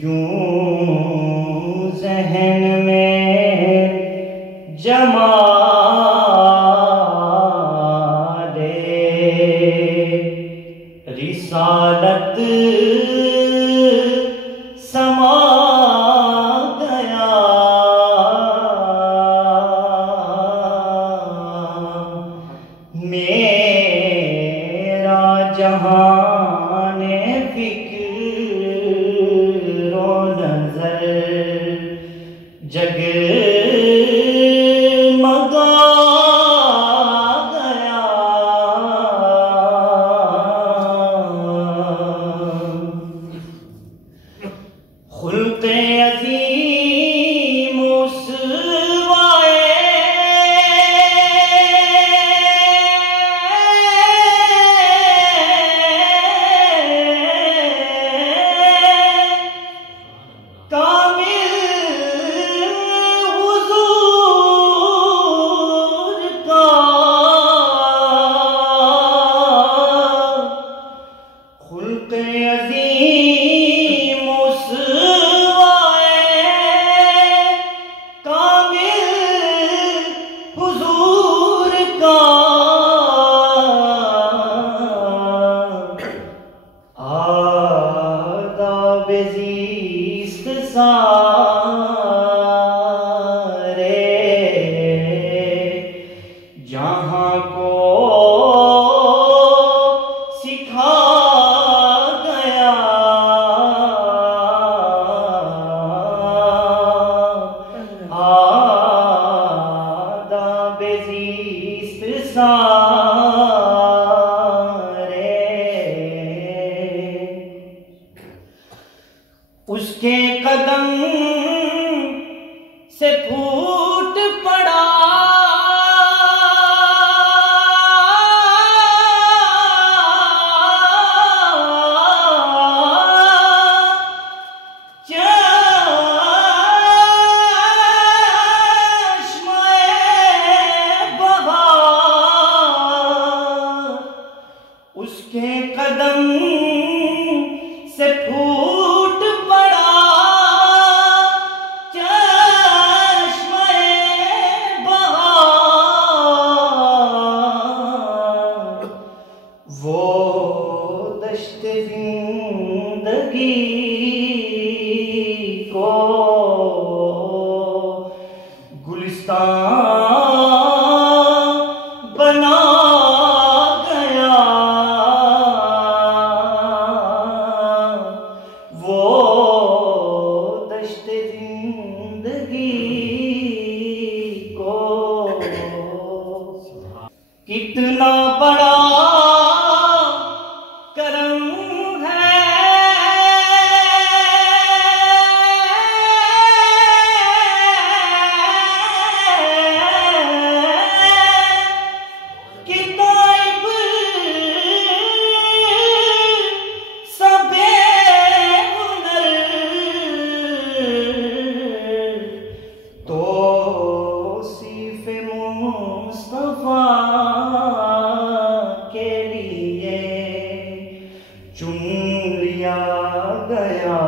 यूं ज़हन में जमा दे रिसालत समा गया। मेरा जहाने फिक्र नजर जगमगा गया। खुल्क़े अज़ीम उसवाए सारे जहां को सिखा गया। आदाब ज़ीस्त सारे उसके कदम से फूट पड़ा। चश्मे बहार उसके कदम से फूट पड़ा। चश्मे बहार वो दश्त जिंदगी को गुलिस्तान बना गया। वो दश्त जिंदगी को कितना बड़ा करम है। कि ताइब सबे हुनर तो सीफ़े मुस्तफ़ा के लिए चुन लिया गया।